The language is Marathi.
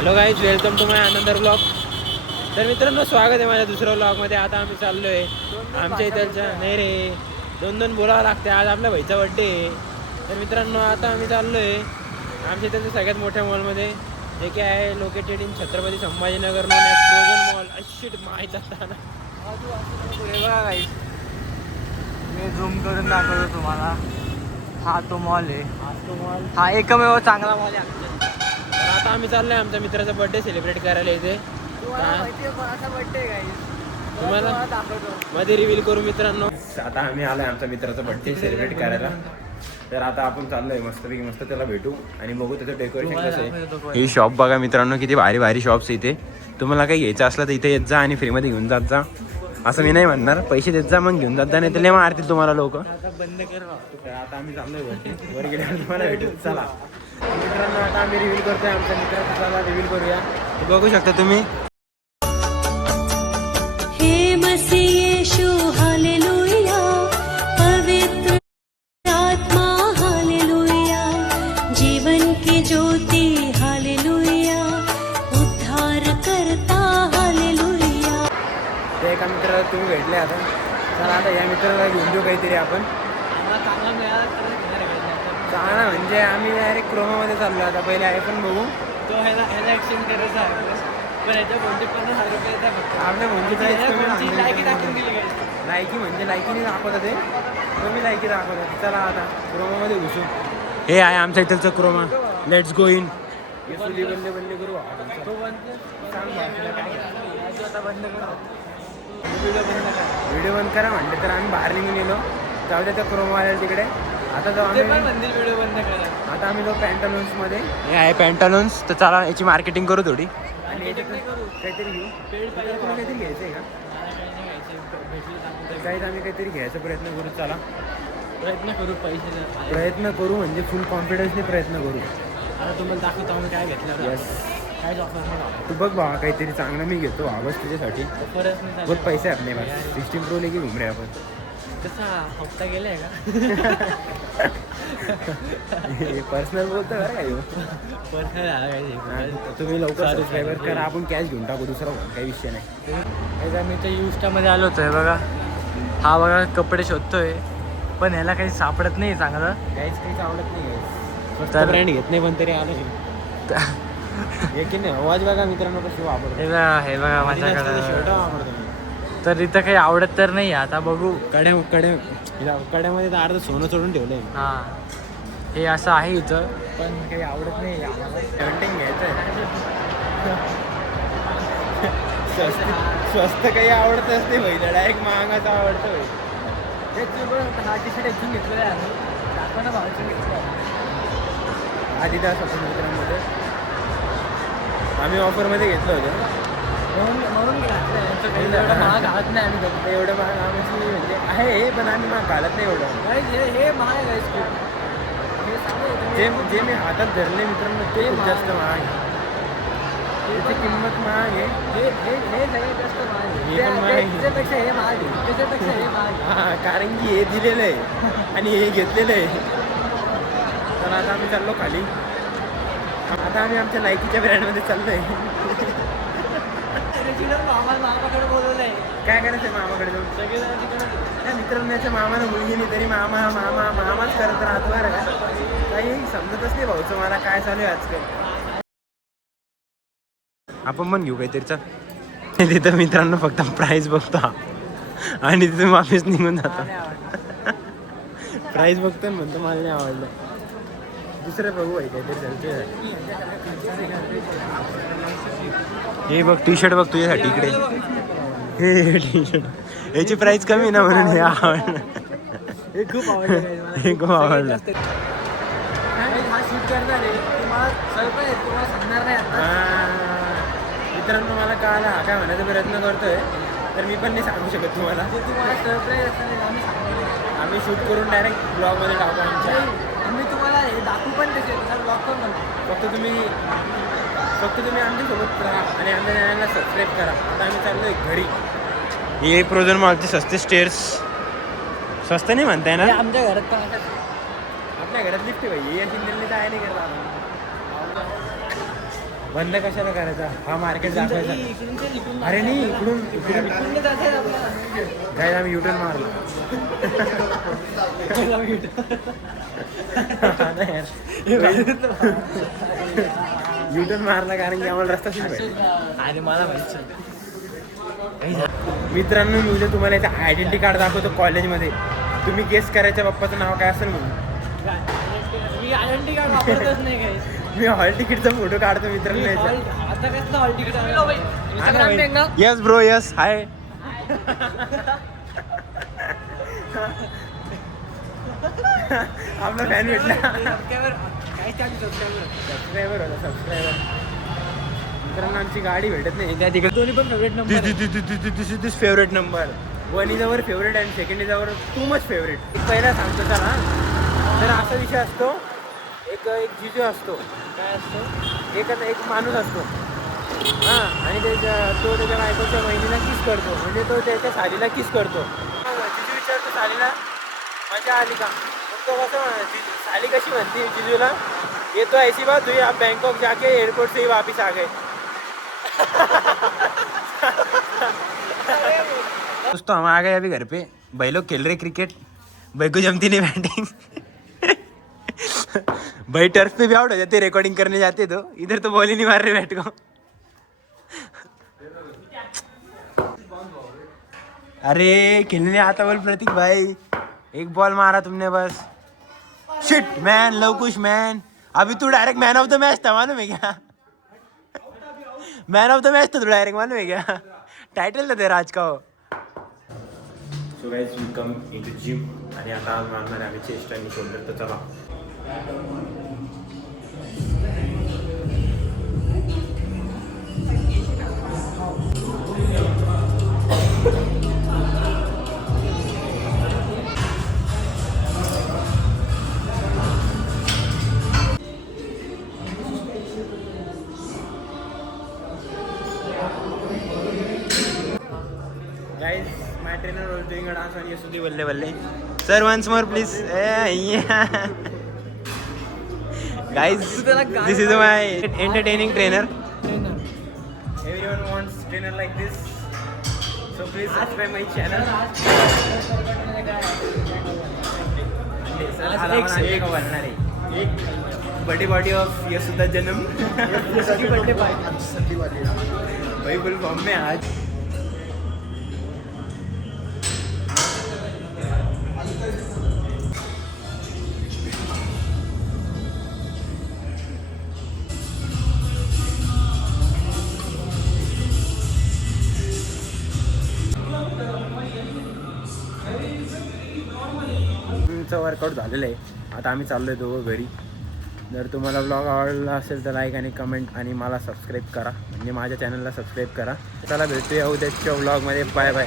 Hello guys, welcome to my another blog. तर मित्रांनो, स्वागत आहे माझ्या दुसऱ्या ब्लॉगमध्ये. आता आम्ही चाललो आहे आमच्या इथलच्या. नाही रे, दोन बोलावं लागते. आज आपल्या भाईचा बड्डे आहे. तर मित्रांनो, आता आम्ही चाललो आहे आमच्या इथलच्या सगळ्यात मोठ्या मॉलमध्ये, जे की आहे located in Chhatrapati Sambhajinagar, known as frozen mall. अशी माहीत असताना हे बघा गाईस, मी झूम करून दाखवतो तुम्हाला. हा तो मॉल आहे. हा एकमेव चांगला मॉल आहे आमच्या. तर आता आम्ही चाललो आहे आमच्या मित्राचा बड्डे सेलिब्रेट करायला इथे. तुम्हाला मध्ये रिव्हील करू मित्रांनो. आता आम्ही आलोय आमच्या मित्राचा बड्डे सेलिब्रेट करायला. तर आता आपण चाललोय मस्तपैकी मस्त त्याला भेटू आणि बघू त्याचं डेकोरेशन कसं आहे. ही शॉप बघा मित्रांनो, किती भारी भारी शॉप्स इथे. तुम्हाला काही घ्यायचं असलं तर इथे येत जा आणि फ्रीमध्ये घेऊन जात जा. असं मी नाही म्हणणार, पैसे देत जा मग घेऊन जात जा, नाही तर लय मारतील तुम्हाला लोक. बंद कर. तर आता आम्ही चाललोय वर गेल्यावर तुम्हाला भेटू. चला मित्रांनो, आता आम्ही रिव्हील करतोय आमच्या मित्राचा. चला रिव्हील करूया. बघू शकता तुम्ही. हे मसीह येशू हालेलुया, पवित्र आत्मा हालेलुया, जीवन की ज्योति हालेलुया, उद्धार करता हालेलुया. ते एका मित्राला तुम्ही भेटले आता. चला आता या मित्राला घेऊन देऊ काहीतरी आपण. चांगला मिळाला तर चांगला म्हणजे आम्ही डायरेक्ट क्रोमामध्ये चाललो. आता पहिले आयफोन बघू. तो ह्याला एक्सचेंज करायचा आहे, पण ह्याच्या 50,000 रुपये येतात फक्त. आपल्या म्हणजे प्राईस कमी लायकी टाकून दिली गाईस. लायकी म्हणजे लायकीने दाखवतात ते, कमी लायकी दाखवतात. चला आता क्रोमामध्ये घुसू. हे आहे आमच्या इथलचं क्रोमा. Let's go in. बल्ले बल्ले बल्ले करू. तो बंद सांग बा, तुला काय तो आता बंद कर. व्हिडिओ बंद कर. व्हिडिओ बंद करा म्हणले तर आम्ही बाहेर निघून गेलो. जाऊ द्या त्या क्रोमावाल्याला तिकडे. आता जाऊ ते आम्ही. पण म्हणतील व्हिडिओ बंद करा. आता आम्ही जाऊ पॅन्टालून्समध्ये. हे आहे पॅन्टालून्स. तर चला याची मार्केटिंग करू थोडी आणि याच्यातून काहीतरी घेऊ. तुला काहीतरी घ्यायचं आहे का? तर काहीच आम्ही काहीतरी घ्यायचा प्रयत्न करू. चला प्रयत्न करू, पैसे प्रयत्न करू म्हणजे फुल कॉन्फिडन्सने प्रयत्न करू. आता तुम्हाला दाखवतो आम्ही काय घेतलं. यस, काय ऑफर नाही. तू बघ भावा काहीतरी चांगलं मी घेतो. बस तुझ्यासाठी ऑफरच नाही बहुत पैसे आहेत नाही बस. 16 प्रो लेके घुम रहे आपण. कसा हप्ता गेलाय का? पर्सनल बोलतो बरं का ह्यो. तुम्ही लवकर सबस्क्राईबर करा. आपण कॅश घेऊन टाकू. दुसरा काही विषय नाही. मी त्या युस्टामध्ये आलो होतो. बघा हा बघा कपडे शोधतोय, पण ह्याला काही सापडत नाही चांगलं. काहीच आवडत नाही. तर- ब्रँड घेत नाही पण तरी आलं हे की नाही. आवाज बघा मित्रांनो कशी वापरतो. हे बघा माझ्याकडं. शर्ट वापरतो मी. तर इथं काही आवडत तर नाही. आता बघू. कड्यामध्ये तर अर्ध सोनं चढून ठेवलंय. हा, हे असं आहे इथं, पण काही आवडत नाही आम्हाला. सेव्हन्टीन घ्यायचं आहे. स्वस्त काही आवडत असते भाई. डायरेक्ट महागाचं आवडतं भाई. हा टी शर्ट इथून घेतलेला आहे आम्ही. दाखवा भावाचं घेतलं. आदिदास आपण मित्रांमध्ये आम्ही ऑफरमध्ये घेतलं होतं. म्हणून एवढं महाग घालत नाही आम्ही कधी. तर एवढं महाग आम्ही म्हणजे आहे, पण आम्ही महाग घालत नाही एवढं. हे महाग आहे खूप. हे सांगू जे मी हातात धरले मित्रांनो ते खूप जास्त महाग आहे. त्याची किंमत महाग आहे. हे सगळ्यात जास्त महाग आहे. हे पण महाग आहे. त्याच्यापेक्षा हे महाग आहे. त्याच्यापेक्षा हे महाग आहे. हां, कारण की हे दिलेलं आहे आणि हे घेतलेलं आहे. तर आता आम्ही चाललो खाली. आता आम्ही आमच्या लायकीच्या ब्रँडमध्ये चाललो आहे. मामाकडे बोलवलं आहे. काय करायचं आहे मामाकडे जाऊन? सगळेजण तिकडे त्या मित्रांच्या मामानं मुलगी नाही तरी मामाच करत राहतो बरं का. काही समजतच नाही भाऊचं मला काय चालू आहे आजकाल. आपण पण घेऊ काहीतरी. चल तिथं मित्रांनो फक्त प्राईस बघतो आणि तिथून वापस निघून जातो. प्राईस बघतो आणि म्हणतो मला नाही आवडलं. दुसरं बघू आहे काहीतरी चालते. हे बघ टी शर्ट बघ तुझ्यासाठी इकडे. हे टी शर्ट याची प्राईस कमी ना म्हणून हे आवडलं. हे खूप आवडलं. हे खूप आवडलं. हा शूट करणार आहे. तुम्हाला सरप्राईज तुम्हाला सांगणार नाही आता. मित्रांनो मला कळालं हा काय म्हणायचा प्रयत्न करतोय, तर मी पण नाही सांगू शकत तुम्हाला. ते तुम्हाला सरप्राईज असताना आम्ही सांगणार. आम्ही शूट करून डायरेक्ट ब्लॉगमध्ये टाकू आमच्या. आम्ही तुम्हाला हे दाखवू पण तसे ब्लॉग पण बनवू. फक्त तुम्ही आमच्यासोबत राहा आणि आमच्या चॅनलला सबस्क्राईब करा. आता आम्ही चाललोय घरी. हे फ्रोझन मॉलचे सस्ते स्टेअर्स. स्वस्त नाही म्हणताय ना. आमच्या घरात पण असं आपल्या घरात लिफ्ट आहे भाई. या शिंदेने काय नाही करत आपण. बंद कशाला करायचा? हा मार्केट दाखवायचा. अरे नाही, इकडून काय आम्ही युटर्न मारला. युटर्न मारला कारण की आम्हाला रस्ता भेटला. आणि मला माहिती मित्रांनो, मी उद्या तुम्हाला याचा आयडेंटिटी कार्ड दाखवतो कॉलेजमध्ये. तुम्ही गेस करायच्या बाप्पाचं नाव काय असेल म्हणून. मी आयडेंटिटी कार्ड वापरतच नाही काही. मी हॉल तिकीटचा फोटो काढतो मित्रांनो याचा. आता कसलं hall ticket yes bro, yes hi. आपला फॅन भेटला. सबस्क्रायबर होता, सबस्क्रायबर. मित्रांनो, आमची गाडी भेटत नाही त्या तिकडे. दोन्ही पण favourite number. This favourite number. 1 is our favourite and second is our too much favourite. पहिला सांगतो चला. तर असा विषय असतो, एक जिजू असतो. काय असतं? एक माणूस असतो हां, आणि तो त्याच्या बायकोच्या बहिणीला किस करतो. म्हणजे तो त्याच्या सालीला किस करतो. जिजू विचारतो सालीला, मजा आली का? मग तो कसं साली कशी म्हणते जिजूला, ये तो ऐसी बात हुई, आप बैंकॉक जाके एयरपोर्ट से ही वापस आ गए. दोस्तों, हम आ गए अभी घर पे. भाई लोग खेल रहे क्रिकेट. भाई को जमती नहीं बैटिंग. भाई टर्फ पे भी आउट हो जाते, रिकॉर्डिंग करने जाते तो इधर तो बॉल ही नहीं मार रहे बैट को. अरे खेलने आता बोल प्रतीक भाई, एक बॉल मारा तुमने बस. Shit man, Luvkush man. अभी तू direct man of the match था, मालूम है क्या? मैन ऑफ द मैच था तू डायरेक्ट, मालूम है क्या? टायटल था तेरा आज का हो. So guys, we come into gym. आणि आता आज मारणार आहे आम्ही चेस्ट आणि शोल्डर. तर चला. Guys, my trainer was doing a dance on Yasudi Balle Balle. Sir, once more please. Yeah. Guys, this is my entertaining trainer. Everyone wants trainer like this. So please subscribe my channel. एक बड़ी बॉडी ऑफ यसुदा जन्म. बर्थडे भाई फुल फॉर्म में आज. वर्कआउट झालेलं आहे. आता आम्ही चाललो आहे दोघं घरी. जर तुम्हाला ब्लॉग आवडला असेल तर लाईक आणि कमेंट आणि मला सबस्क्राईब करा, म्हणजे माझ्या चॅनलला सबस्क्राईब करा. चला भेटूया उद्याच्या ब्लॉगमध्ये. Bye bye.